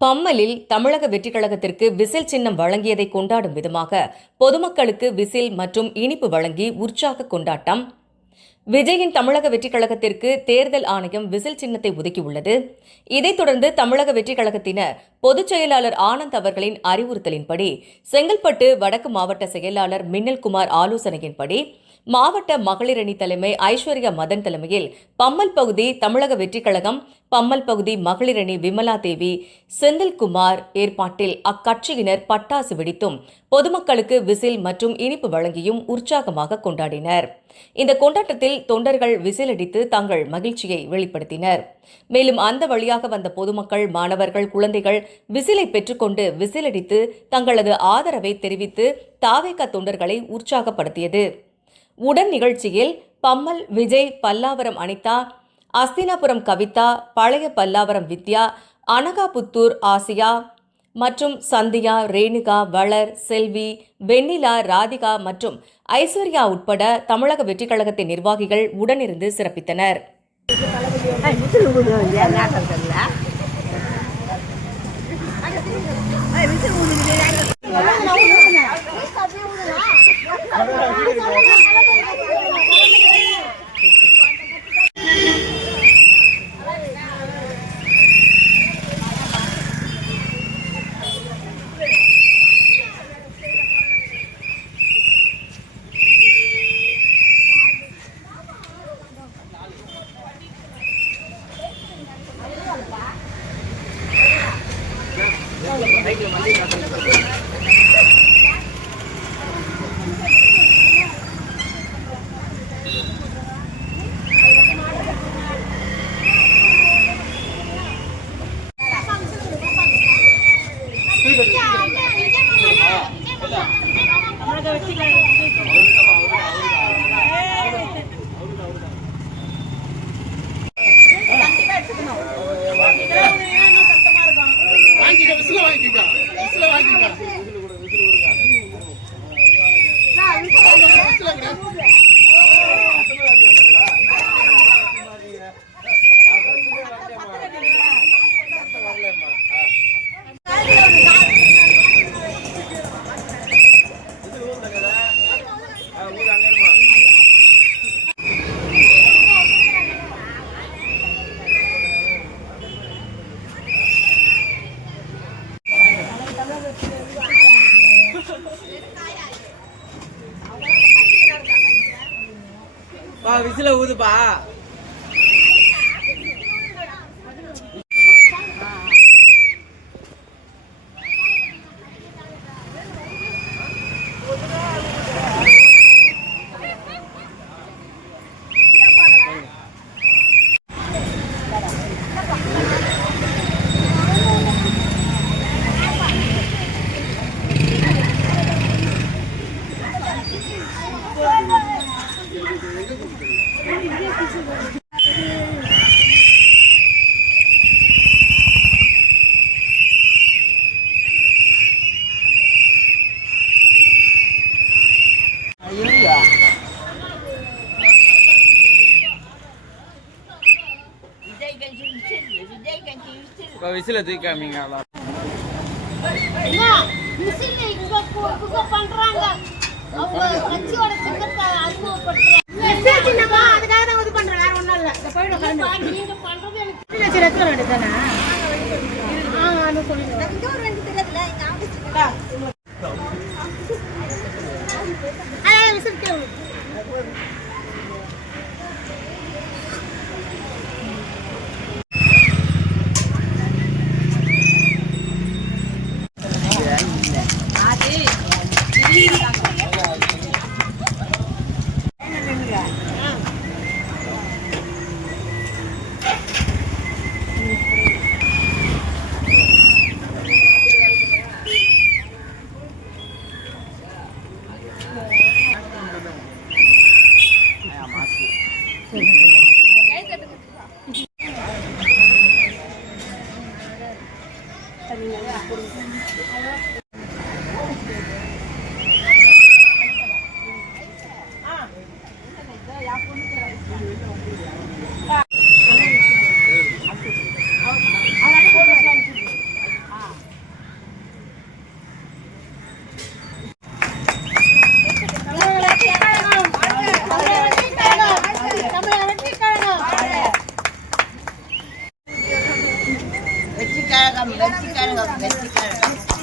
பம்மலில் தமிழக வெற்றிக் கழகத்திற்கு விசில் சின்னம் வழங்கியதை கொண்டாடும் விதமாக பொதுமக்களுக்கு விசில் மற்றும் இனிப்பு வழங்கி உற்சாக கொண்டாட்டம். விஜயின் தமிழக வெற்றிக் கழகத்திற்கு தேர்தல் ஆணையம் விசில் சின்னத்தை ஒதுக்கியுள்ளது. இதைத் தொடர்ந்து தமிழக வெற்றிக் கழகத்தினர் பொதுச் செயலாளர் ஆனந்த் அவர்களின் அறிவுறுத்தலின்படி செங்கல்பட்டு வடக்கு மாவட்ட செயலாளர் மின்னல்குமார் ஆலோசனையின்படி மாவட்ட மகளிர் அணி தலைமை ஐஸ்வர்யா மதன் தலைமையில் பம்மல் பகுதி தமிழக வெற்றிக் கழகம், பம்மல் பகுதி மகளிர் அணி விமலா தேவி, செந்தில்குமார் ஏற்பாட்டில் அக்கட்சியினர் பட்டாசு வெடித்தும் பொதுமக்களுக்கு விசில் மற்றும் இனிப்பு வழங்கியும் உற்சாகமாக கொண்டாடினர். இந்த கொண்டாட்டத்தில் தொண்டர்கள் விசில் அடித்து தங்கள் மகிழ்ச்சியை வெளிப்படுத்தினர். மேலும் அந்த வழியாக வந்த பொதுமக்கள், மாணவர்கள், குழந்தைகள் விசிலை பெற்றுக்கொண்டு விசில் அடித்து தங்களது ஆதரவை தெரிவித்து தாவேகா தொண்டர்களை உற்சாகப்படுத்தியது. உடன் நிகழ்ச்சியில் பம்மல் விஜய், பல்லாவரம் அனிதா, அஸ்தினாபுரம் கவிதா, பழைய பல்லாவரம் வித்யா, அனகாபுத்தூர் ஆசியா மற்றும் சந்தியா, ரேணுகா, வளர், செல்வி, வெண்ணிலா, ராதிகா மற்றும் ஐஸ்வர்யா உட்பட தமிழக வெற்றிக் கழகத்தின் நிர்வாகிகள் உடனிருந்து சிறப்பித்தனர். விசில ஊதுப்பா. விசில தூக்காமீங்க. கழகம் வெற்றி கழகம் வெற்றி கழகம்